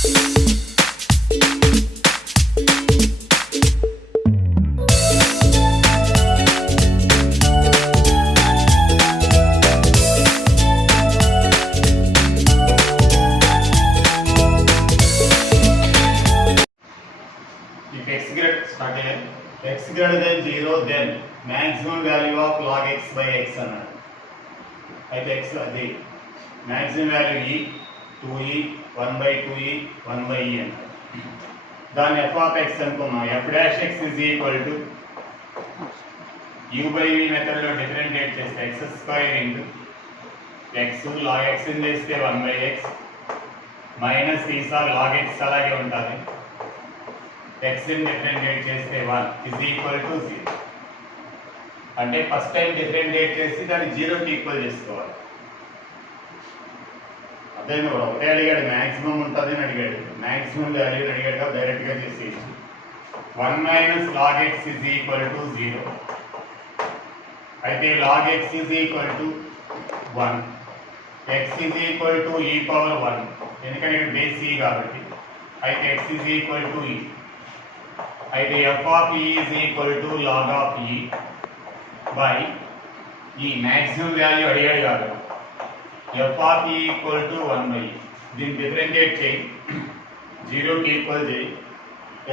x greater than 0, then maximum value of log x by x అన్నాడు. అయితే x అది maximum value e 2e 1 by 2e 1 by e అన్నాడు. దాన్ని f of x అనుకున్నాం. f dash x is equal to u by v మెథడ్లో డిఫరెంషియేట్ చేస్తే x square into x log x చేస్తే 1 by x మైనస్ ఈసారి log x అలాగే ఉంటుంది. x ని డిఫరెంషియేట్ చేస్తే 1 is equal to 0. అంటే ఫస్ట్ టైం డిఫరెంషియేట్ చేసి దాన్ని 0 కి ఈక్వల్ చేసుకోవాలి. అదే ఒకటే అడిగాడు, మ్యాక్సిమం ఉంటుంది అని అడిగాడు, మ్యాక్సిమం వాల్యూ అడిగాడు, డైరెక్ట్గా చేసేసి 1 minus log x is equal to 0. అయితే log x is equal to 1, x is equal to e power 1, ఎందుకంటే ఇక్కడ బేస్ ఈ కాబట్టి. అయితే X is equal to e. అయితే f of e is equal to log of e by e maximum value అడిగాడు కాదు, f of e equal to 1 by. దీన్ని differentiate చేయి, 0కి ఈక్వల్ చేయి,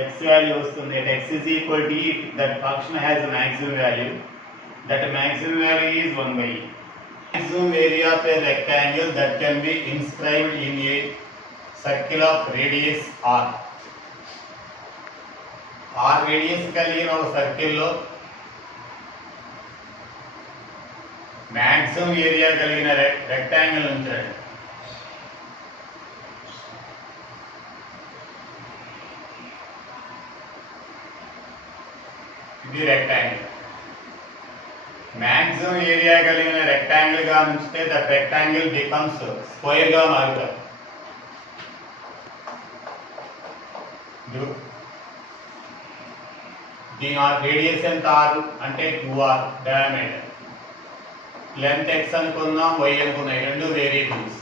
ఎక్స్ వాల్యూ వస్తుంది. X is equal to e, that function has maximum value, that maximum value is 1 by. Maximum area of a rectangle that can be inscribed in a circle of radius r. r radius కలిగిన ఒక సర్కిల్లో maximum area కలిగిన రెక్టాంగిల్ ఉంచాడు. ఇది rectangle. Maximum area కలిగిన రెక్టాంగిల్ గా ఉంచితే that rectangle becomes square గా మారుతుంది. దీని రేడియస్ ఎంత r అంటే 2r, డయామీటర్. లెంత్ x అనుకుందాం, y అనుకుందాం, రెండు వేరియబుల్స్.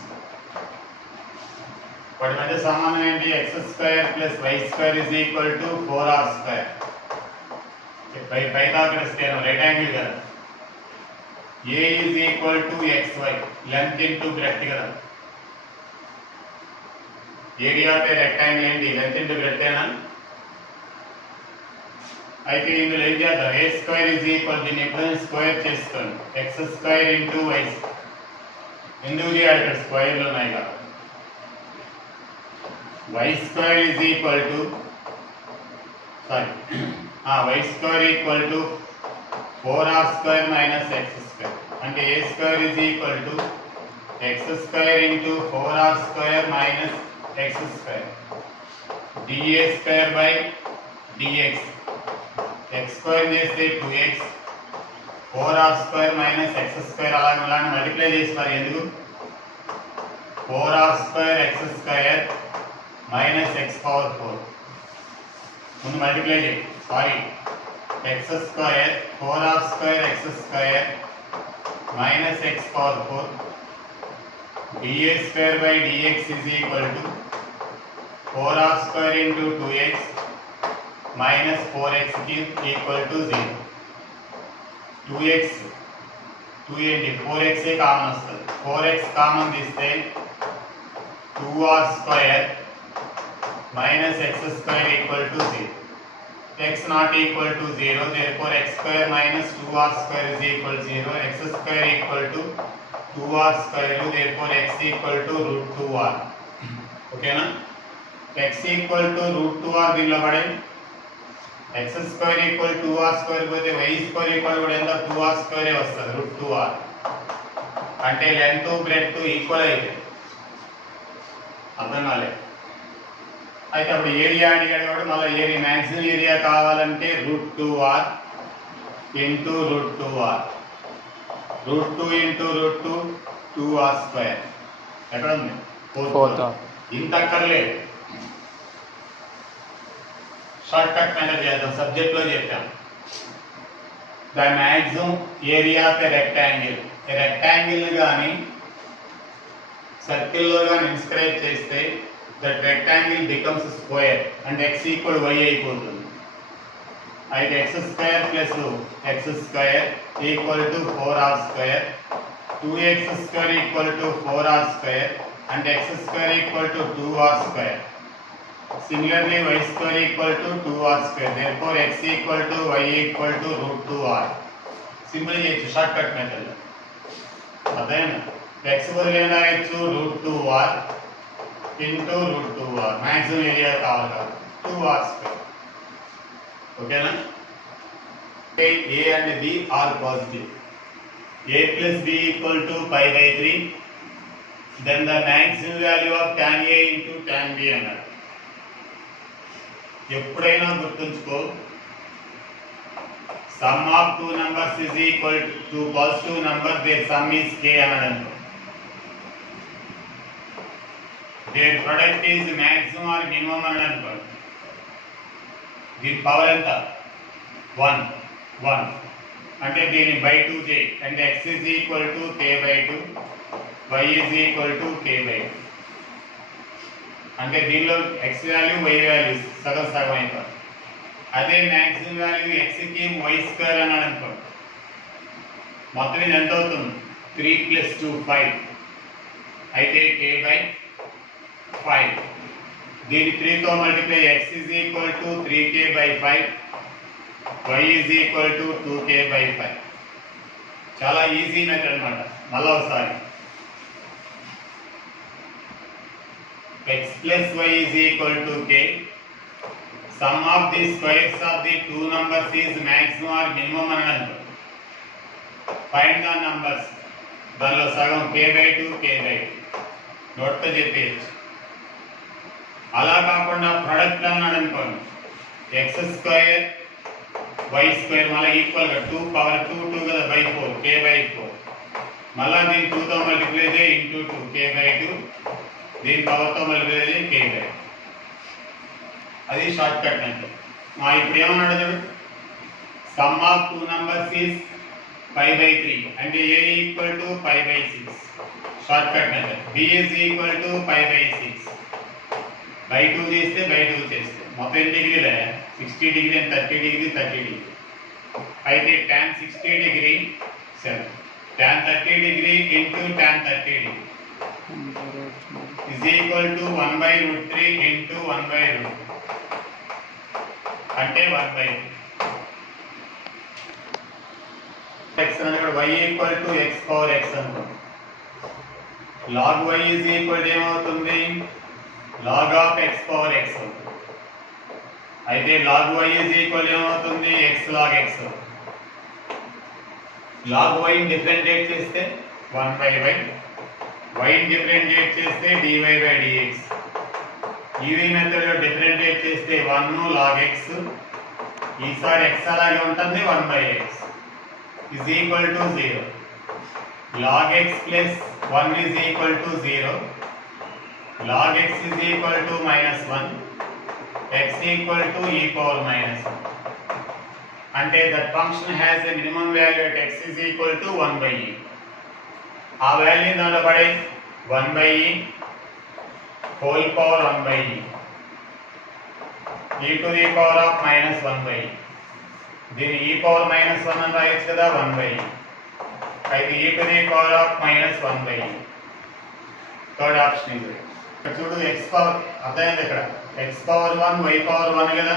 వాటి మధ్య సమానం ఏంటి? x square plus y square is equal to 4r square. Pythagoras theorem, right angle కదా. a is equal to xy, length into breadth కదా. ఏరియా ఆఫ్ ఏ రెక్టాంగిల్ ఏంటి? లెంత్ ఇంటూ బ్రెడ్త్ ఏనా? అయితే ఇందులో ఏం చేద్దాం, ఏ స్క్వేర్ ఇజ్ ఈక్వల్, దీన్ని ఎప్పుడైనా స్క్వేర్ చేసుకోండి, ఎక్స్ స్క్వేర్ ఇంటూ వై. ఎందుకు చేయాలి? ఇక్కడ స్క్వేర్లు ఉన్నాయి కదా. Y square is equal to y square equal to 4r square minus x square. అంటే A square is equal to x square into 4r square minus x square, dA square by dx. X square చేస్తే 2x, 4r square minus x square అలాగే multiply చేస్తారు. ఎందుకు? 4r square x square minus x power 4. ముందు multiply చేయి, sorry, x square 4r square x square minus x power 4, d A square by d x is equal to 4r square into 2x minus 4x equal to 0. 2x 2 ఏంటి? 4x common వస్తుంది. 4x common తీస్తే 2r square minus x square equal to 0. x not equal to 0, therefore x square minus 2r square is equal to 0. x square equal to 2r square, therefore x equal to root 2r. Okay na? x equal to root 2r దీనిలో పడే x square equal to 2r square పోతే y square equal కూడా ఎంత 2r square వస్తుంది, root 2r. అంటే length breadth equal అయితే అర్థం కాలేదు. అయితే అప్పుడు ఏరియా అడిగాడు వాడు, మళ్ళీ ఏరియా మ్యాక్సిమం ఏరియా కావాలంటే root 2r into root 2r, root 2 into root 2 2r square. ఎక్కడ ఉంది? 4. ఇంత అక్కర్లేదు, షార్ట్ కట్ మెథడ్ చేద్దాం. సబ్జెక్ట్లో చెప్పాం the maximum area of a rectangle. Rectangle కానీ సర్కిల్లో కానీ ఇన్స్క్రైబ్ చేస్తే that rectangle becomes square and x equal y అయిపోతుంది. అయితే X square plus X square equal to 4r square, 2x square equal to 4r square and x square equal to 2r square. Similarly, y square equal to 2r square. Therefore, x equal to y equal to root 2r. Simple is shortcut method. Then x बदलेना है root 2r into root 2r. Maximum area कावला 2r square. Okay ना? A and B are positive. A plus B equal to pi by 3. Then the maximum value of tan A into tan B అన్నారు. ఎప్పుడైనా గుర్తుంచుకో, sum of two numbers is equal to positive number, their sum is k అన్నాడు అనుకో. Their product is maximum or minimum అన్నాడు అనుకో. దీని పవర్ ఎంత? 1 అంటే దీన్ని బై 2 చేయి అంటే x is equal to k by 2, y is equal to k by 2. అంటే దీనిలో x వాల్యూ y వాల్యూ సగం సగం అయిపోతుంది. అదే మ్యాక్సిమం వాల్యూ x కి y స్క్వేర్ అన్నాడు అనుకో, మొత్తం ఇది ఎంత అవుతుంది? 3 + 2 5. అయితే k by 5. దీని 3 తో multiply x is equal to 3k by 5, y is equal to 2k by 5. చాలా ఈజీ మెథడ్ అన్నమాట. మళ్ళీ ఒకసారి x plus y is equal to k. Sum of the squares of the two numbers is maximum or minimum అన్నాడు. Find the numbers. దానిలో సగం k by 2 k by 2 నోట్తో చెప్పేయచ్చు. అలా కాకుండా ప్రొడక్ట్ అన్నాడు అనుకోండి, x స్క్వేర్ y స్క్వేర్ మళ్ళీ ఈక్వల్గా 2 పవర్ 2 2 కదా బై 4 k by 4. మళ్ళీ దీన్ని 2తో మల్టిప్లై చేయి ఇంటూ 2 k by 2. దీని పవర్తో మల్టిప్లై చేయి k by 2. అది షార్ట్ కట్ అంటే. ఇప్పుడు ఏమన్నాడు చూడు, some of two numbers is pi by 3 అంటే a equal to pi by 6. Short cut method. b is equal to pi by 6. బై 2 చేస్తే బై 2 చేస్తే మొత్తం ఎన్ని డిగ్రీలే? 60 డిగ్రీ అండ్ 30 డిగ్రీ 30 డిగ్రీ. అయితే tan 60 డిగ్రీ 7, tan 30 degree into tan 30 degree is equal to 1/√3 into 1/√2 అంటే 1/2. x అన్నది y equal to x power x అనుకో. log y is equal to ఏమవుతుంది? log of x power x అవుతుంది. అయితే log y is equal ఏమవుతుంది? x log x. log y ని డిఫరెన్షియేట్ చేస్తే 1/y, y ని డిఫరెన్షియేట్ చేస్తే dy by dx. EV method లో డిఫరెన్షియేట్ చేస్తే 1 log x, ఈసారి x అలాగే ఉంటుంది 1/x is equal to 0. log x plus 1 is equal to 0. log x is equal to -1. x equal to e power -1. అంటే that function has a minimum value at x is equal to 1/e. ఆ వాల్యూ దానిలో పడే 1/e whole power 1/e e to the power of -1/e. దీని e power -1 అని రాయొచ్చు కదా 1/e. అయితే e to the power of -1/e. Third option ఇది. ఇక్కడ చూడు x పవర్ అర్థమైంది. ఇక్కడ x పవర్ 1 y పవర్ 1 కదా,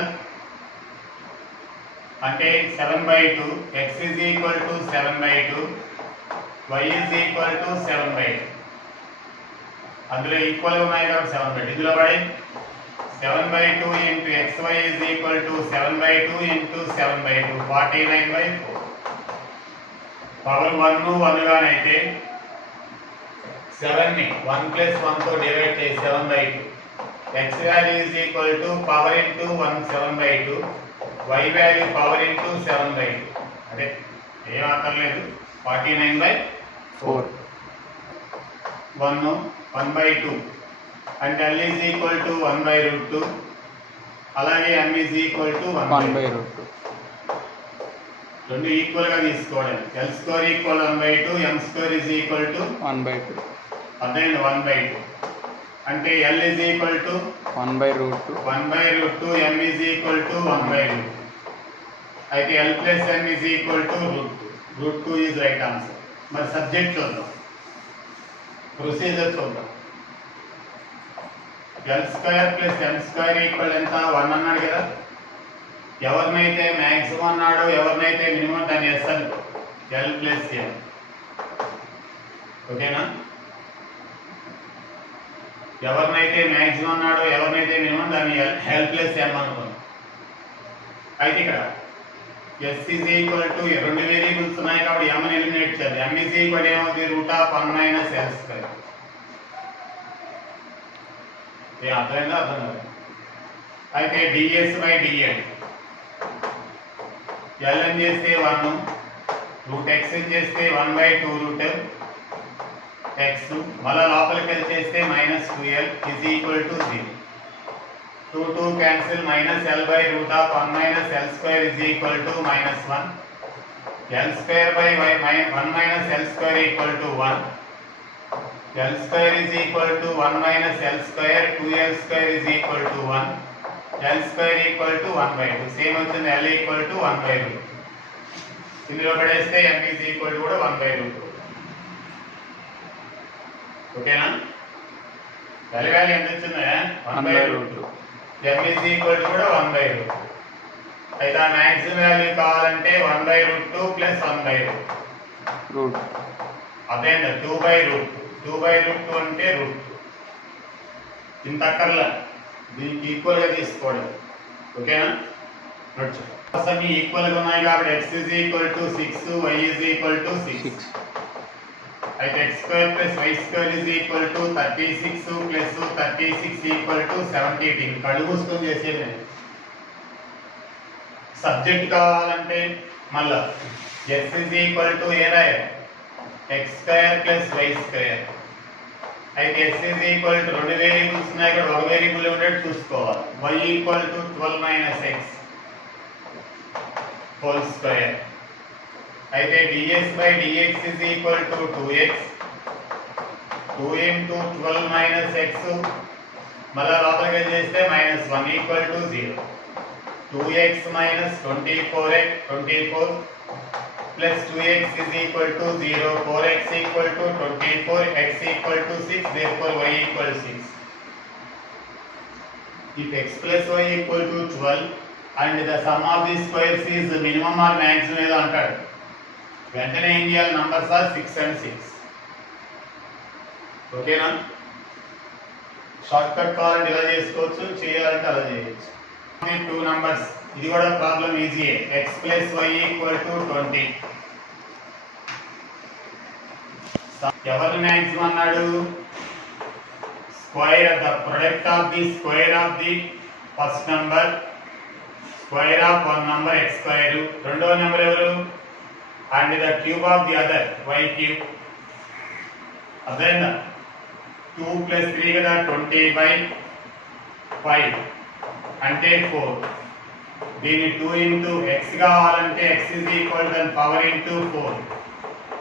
అంటే 7/2. x is equal to 7/2, y is equal to 7/2. అందులో ఈక్వల్ ఉన్నాయి కాబట్టి 7/2. ఇందులో పడి 7/2 into xy is equal to 7/2 into 7/2 49/4. పవర్ 1 1 గానైతే 7 ని 1 + 1 తో డివైడ్ చేసి 7/2. x value is equal to power into 1 7/2, y value power into 7/2. అదే ఏం అక్కర్లేదు, 49/4. 1 1/2 అంటే l is equal to 1/√2. అలాగే m is equal to 1/2. రెండు ఈక్వల్ గా తీసుకోవాలి. l² equal 1/2, m² is equal to 1/2. అదే 1/2. అంటే L is equal to 1/√2. 1/√2, M is equal to 1/√2. అయితే L plus M is equal to √2. √2 is right answer. మరి సబ్జెక్ట్ చూద్దాం, ప్రొసీజర్ చూద్దాం. L² plus M² ఈక్వల్ ఎంత? 1 అన్నాడు కదా. ఎవరినైతే మ్యాక్సిమం అన్నాడో ఎవరినైతే మినిమం దాన్ని ఎస్ అనుకో. L plus M. ఓకేనా? ఎవరినైతే మ్యాక్సిమం అన్నాడో ఎవరినైతే మినిమం దాన్ని L plus M అనుకోండి. అయితే ఇక్కడ S is equal to రెండు వేరియబుల్స్ ఉన్నాయి కాబట్టి M ని ఎలిమినేట్ చేయాలి. M is equal to ఏమవుతుంది? √1 minus L². అర్థమైందా? అర్థం కాదు. అయితే ds/dl ln చేస్తే 1, √x చేస్తే 1/2 √x, మళ్ళా లోపలికి వెళ్ళి చేస్తే -2l is equal to 0. 2 cancel, minus L by √1 minus L² is equal to -1. L² by 1 minus L² equal to 1. L² is equal to 1 minus L², 2L² is equal to 1. L² equal to 1/2. సేమ్ వచ్చింది, L equal to 1/2. ఇందులో పడేస్తే M is equal to కూడా 1/2. ఓకేనా? వాల్యూ ఎంత వచ్చిందా? 1/2. M is equal to కూడా 1/2. అయితే ఆ మ్యాక్సిమం వాల్యూ కావాలంటే 1/√2 ప్లస్ 1/√2. అదే 2/√2. 2/√2 అంటే √2. ఇంత అక్కర్లా, దీనికి ఈక్వల్ గా తీసుకోవడం. ఓకేనా? అన్ని ఈక్వల్ గా ఉన్నాయి కాబట్టి x is equal to 6, y is equal to 6. అయితే x² plus y² is equal to 36 plus 36 equal to 70. కళ్ళు మూసుకొని చేసేది. సబ్జెక్ట్ కావాలంటే మళ్ళా s is equal to ఏరా x² plus y². అయితే s is equal to రెండు వేరియబుల్స్ ఉన్నాయి ఇక్కడ, ఒక వేరియబుల్ ఉండేది చూసుకోవాలి. y equal to 12 minus x whole square. అయితే ds/dx is equal to 2x. 2 into 12 minus x, మళ్ళా లోపలికి చేస్తే -1 equal to 0. 2x minus 24 plus 2x is equal to 0. 4x equal to 24, x equal to 6, therefore y equal to 6. If x plus y equal to 12 and the sum of the squares is minimum or maximum ఏదో అంటాడు, వెంటనే ఏం చేయాలి? Numbers are 6 and 6. ఓకేనా? Short cut కావాలంటే ఇలా చేసుకోవచ్చు, చేయాలంటే అలా చేయొచ్చు. 2 నంబర్స్, ఇది కూడా ప్రాబ్లం ఈజీయే. x plus y equal to 20. ఎవరు మ్యాక్సిమం అన్నాడు? Square the product of the square of the first number, square of one number x², రెండో నెంబర్ ఎవరు? and the cube of the other y³. అదేనా? 2 plus 3 కదా, 20/5 అంటే 4. దీన్ని 2 into x కావాలంటే x is equal to power into 4.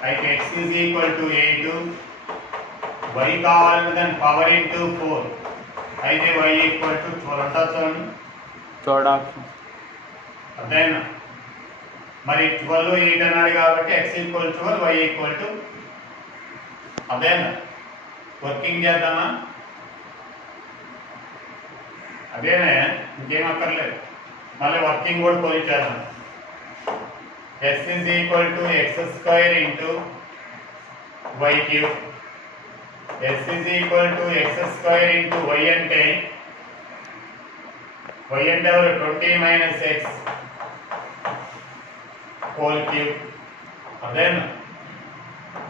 అయితే x is equal to 8. y కావాలంటే దాని పవర్ into 4. అయితే y equal to 12 అంటారు చూడండి. Third option. అదేనా? మరి 12 8 అన్నాడు కాబట్టి x equal to 12, y equal to అదేనా? వర్కింగ్ చేద్దామా? అదేనా? ఇంకేం అక్కర్లేదు. మళ్ళీ వర్కింగ్ కూడా పోయి చేద్దాం. s is equal to x² into y³. s is equal to x² into y అంటే ఎవరు? 20 minus x whole cube. అదేనా?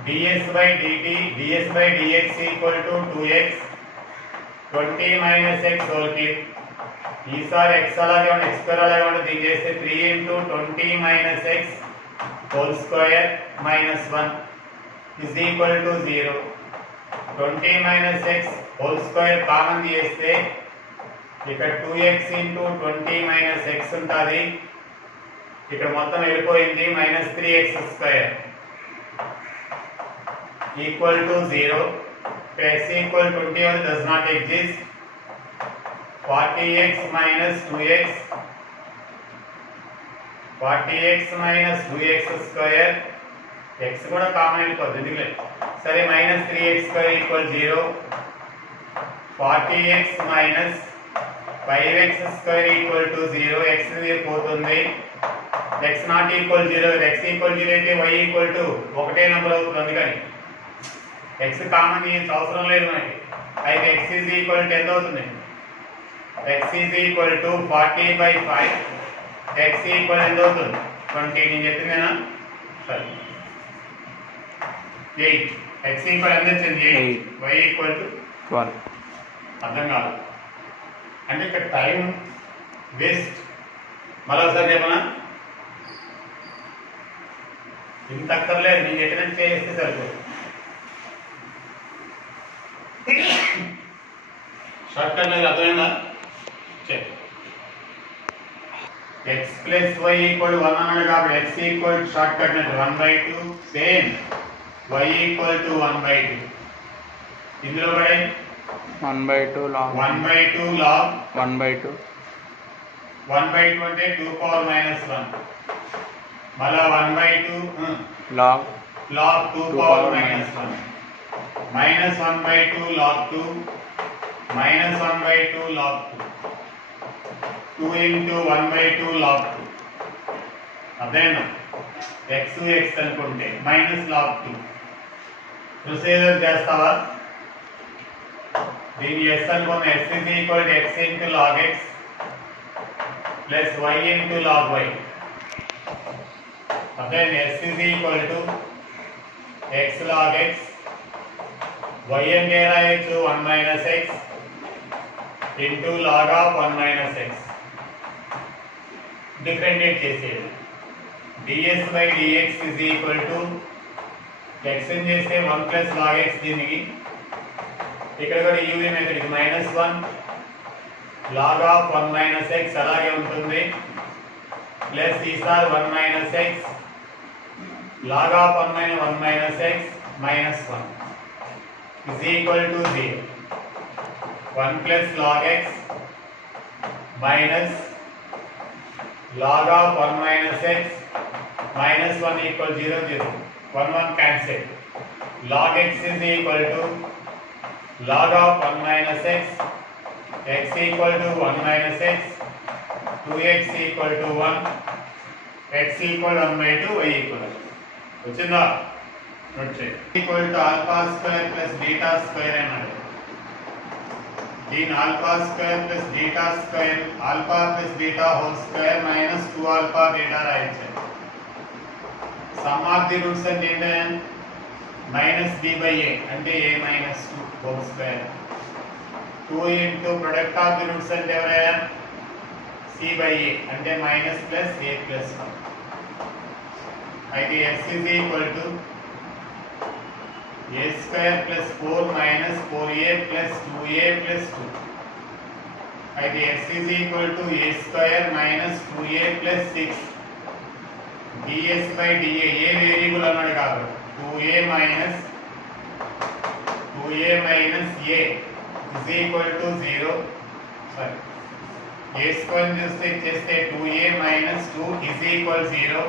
ds/dx equal to 2x 20 minus x whole cube. ఈసారి x అలాగే ఉంది, x² అలాగే ఉంది. దీన్ని చేస్తే 3 into 20 minus x whole square minus 1 is equal to 0. 20 minus x whole square common తీస్తే ఇక్కడ 2x into 20 minus x ఉంటుంది. ఇక్కడ మొత్తం వెళ్ళిపోయింది, -3x² equal to 0. x equal 21 does not exist. 40x minus 2x 40x minus 2x square x కూడా కామన్ అయిపోతుంది ఎందుకులే సరే minus 3x square equal 0. 40x minus 5x square equal to 0. x పోతుంది. x not equal 0. x equal 0 అయితే y equal to ఒకటే నెంబర్ అవుతుంది అందుకని x common అవసరం లేదు మనకి. అయితే x is equal to ఎంత అవుతుంది? x is equal to 40/5. x equal ఎంత అవుతుంది? 20. నేను చెప్పిందేనా? సరే 8. x equal ఎంత వచ్చింది? 8. y equal to 12. అర్థం కాదు అంటే ఇక్కడ టైం వేస్ట్. మరోసారి చెప్పనా? ఇంత అక్కర్లేదు, నేను చెప్పినట్టు చేస్తే సరిపోతుంది. షార్ట్ కట్ లేదు, అర్థమైందా? x plus y equal to 1 అన్నాడు కాబట్టి x equal to short cut లేదు 1/2. Same y equal to 1/2. ఇందులో పడే 1/2 log 1/2 log 1/2 1/2 అంటే 2 power minus 1 మళ్ళా 1/2 log 2 power minus 1 minus 1/2 log 2 minus 1/2 log 2 into 1/2 log 2 అదేనా x అనుకుంటే minus log 2 ప్రొసీజర్ చేస్తావా? దీని s అనుకున్న x is equal to x into log x plus y into log y. Then s is equal to x log x. y అంటే రాయొచ్చు 1 minus x into log of 1 minus x. డిఫరెంషియేట్ చేసేది. ds by dx is equal to x అని చేస్తే 1 plus log x దీనికి ఇక్కడ కూడా u method ఇది -1 log of 1 minus x అలాగే ఉంటుంది ప్లస్ ఈసారి 1 minus x log of 1 minus x minus 1 is equal to 0. 1 plus log x minus log of 1 minus x minus 1 equal 0 0. 1 cancel. Log x is equal to log of 1 minus x. X equal to 1 minus x. 2x equal to 1. X equal 1/2. Y equal. వచ్చిందా? equal to alpha square plus beta square అన్నాడు. దీని alpha square plus beta square alpha plus beta whole square minus 2 alpha beta రాయించాడు. Sum of the roots అంటే ఏంటి? minus b by a అంటే a minus 2 whole square. 2 into product of the roots అంటే ఎవరయ్యా? c by a అంటే minus plus a plus 1. అయితే x is equal to a square plus 4 minus 4a plus 2a plus 2. అయితే x is equal to a square minus 2a plus 6. ds by dA ఏ వేరియబుల్ అన్నాడు కాబట్టి 2a minus a is equal to 0. Sorry. a square చూస్తే చేస్తే 2a minus 2 is equal 0.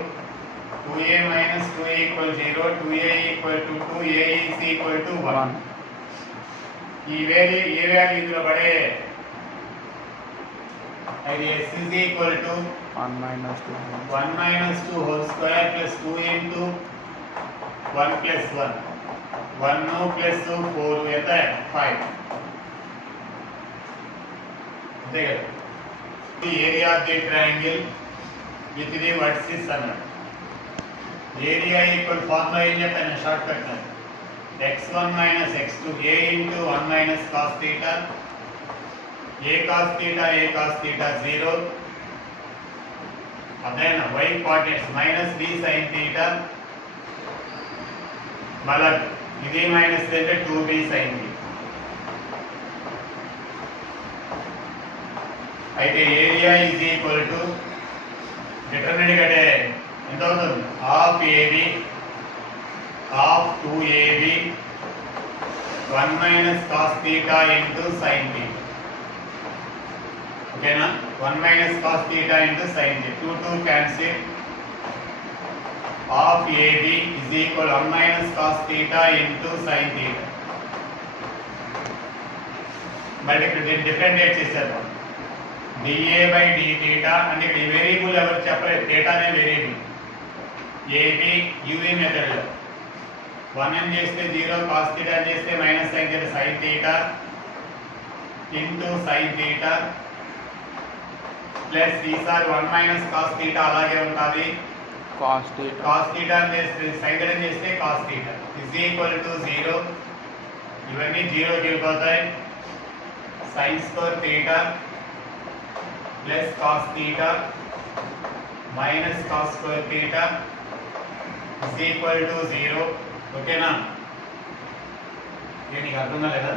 2a minus 2 equal 0. 2a equal to 2. a is equal to 1. ఈ వాల్యూ ఇందులో పడే అది x is equal to 1 minus 2 whole square plus 2 into 1 plus 1. 1 plus 4 ఎంత 5. అంతే కదా. The area of the triangle with the vertices అన్నాడు. ఏరియా ఈక్వల్ ఫార్ములా ఏం చెప్పాను short cut x1 minus x2 a into 1 minus cos theta a cos theta 0. అదేనా y coordinates minus b sin theta మళ్ళా ఇది మైనస్ అంటే 2b sin theta. అయితే area is equal to determinant అంటే ఎంత అవుతుంది? Half AB half 2AB 1 minus cos theta into sin theta. ఓకేనా 1 minus cos theta into sin theta 2 cancel of AB is equal 1 minus cos theta into sin theta. But ఇక్కడ దీన్ని డిఫరెంటియేట్ చేశారు dA by d theta అంటే ఇక్కడ ఈ వేరియబుల్ ఎవరు చెప్పలేదు థీటానే వేరియబుల్ AB UV మెథడ్లో 1 అని చేస్తే 0 cos theta అని చేస్తే minus sin theta sin theta into sin theta plus ఈసారి 1 minus cos theta అలాగే ఉంటుంది cos theta అని చేస్తే sin theta అని చేస్తే cos theta is equal to 0 ఇవన్నీ 0కి వెళ్ళిపోతాయి sin square theta plus cos theta minus cos square theta is equal to 0 ఓకేనా ఇది నీకు అర్థం లేదా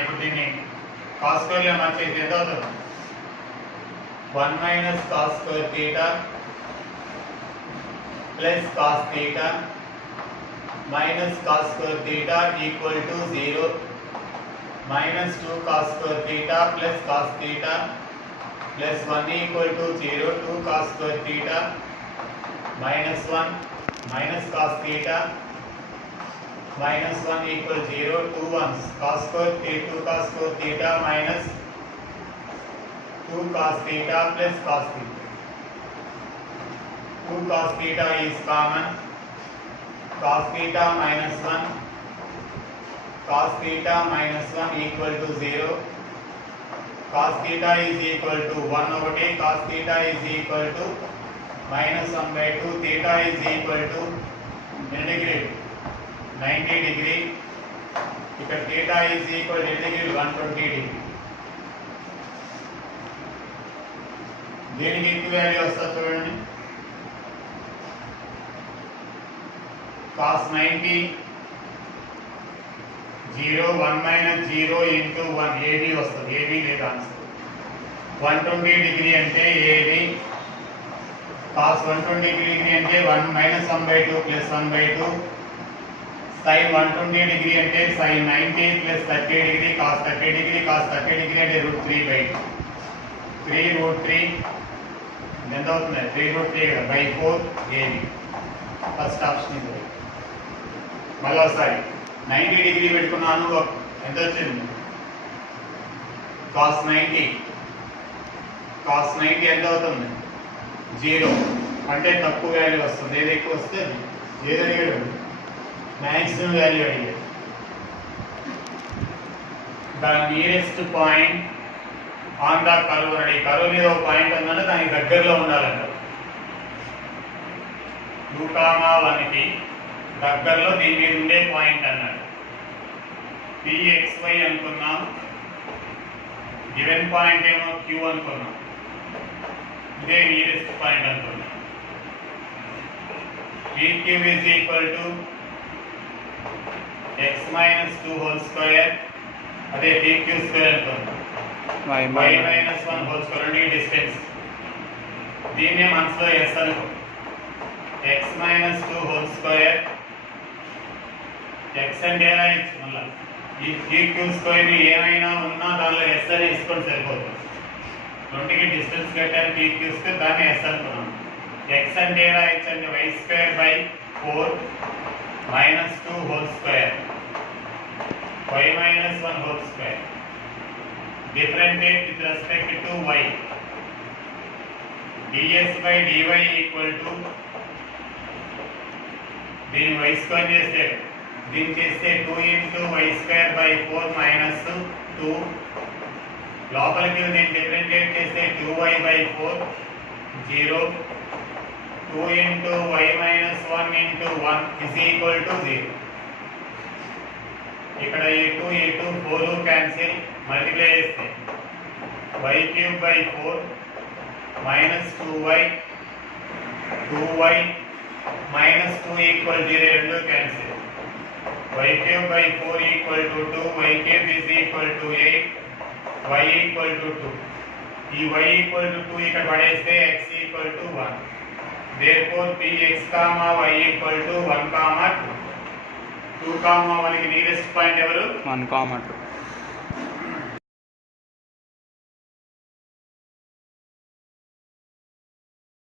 ఇప్పుడు దీన్ని cos square లో మార్చేస్తే ఎంత అవుతుంది 1 minus cos square theta plus cos theta minus cos square theta equal to 0 minus 2 cos square theta plus cos theta plus 1 equal to 0 2 cos square theta minus 1 minus cos theta minus 1 equal 0 2 ones cos square theta 2 cos square theta minus 2 cos theta plus cos theta 2 cos theta is common cos theta minus 1 cos theta minus 1 equal to 0 cos theta is equal to 1 over t cos theta is equal to minus 1 by 2 theta is equal to degree 90 degree ఇక్కడ theta is equal to degree 120 degree దీనికి ఎక్కువ వాల్యూ వస్తుంది చూడండి cos 90 0 1 minus 0 into 1 AB వస్తుంది AB లేదు ఆన్సర్ 120 డిగ్రీ అంటే AB cos 120 డిగ్రీ అంటే 1 minus 1 by 2 plus 1 by 2 sin 120 డిగ్రీ అంటే sin 90 plus 30 డిగ్రీ cos 30 డిగ్రీ cos 30 డిగ్రీ అంటే √3 by 2 3 √3 ఎంత అవుతుంది 3 √3 కదా by 4 AB ఫస్ట్ ఆప్షన్ ఇది మళ్ళీ ఒకసారి 90 డిగ్రీ పెట్టుకున్నాను ఎంత వచ్చింది cos 90 ఎంత అవుతుంది 0 అంటే తక్కువ వాల్యూ వస్తుంది ఏది ఎక్కువ వస్తే ఏది అడిగాడు మ్యాక్సిమం వాల్యూ అడిగాడు the nearest point on the curve అని కర్వ్ మీద ఒక పాయింట్ ఉందంటే దానికి దగ్గరలో ఉండాలంట 2,1కి దగ్గరలో దీని మీద ఉండే పాయింట్ అన్నాడు pxy అనుకున్నాం గివెన్ పాయింట్ ఏమో q అనుకున్నాం ఇదే నియరెస్ట్ పాయింట్ అనుకున్నాం pq is equal to x minus 2 whole square అదే pq square అనుకున్నాం y minus 1 whole square అంటే డిస్టెన్స్ దీన్నే మనసులో s అనుకో x minus 2 whole square x అంటే ఎలా ఇచ్చు మళ్ళా ఈ pq square ని ఏమైనా ఉన్నా దానిలో s అని ఇసుకొని సరిపోతుంది రెండుకి డిస్టెన్స్ కట్టాను pq square దాన్ని s అనుకున్నాం x అంటే ఎలా ఇచ్చు అంటే y square by 4 minus 2 whole square y minus 1 whole square differentiate with respect to y ds by dy equal to దీన్ని y square చేస్తే దీన్ని చేస్తే 2 into y square by 4 minus 2 లోపలికి దీన్ని డిఫరెన్షియేట్ చేస్తే 2y by 4 0 2 into y minus 1 into 1 is equal to 0 ఇక్కడ ఈ 2 ఈ 2 4 క్యాన్సిల్ మల్టిప్లై చేస్తే y cube by 4 minus 2y minus 2 equal 0 రెండు cancel y cube by 4 equal to 2 y cube is equal to 8 y equal to 2 ఈ y equal to 2 ఇక్కడ పడేస్తే x equal to 1 therefore px y equal to 1, 2 2, 1 కి nearest point ఎవరు? 1, 2.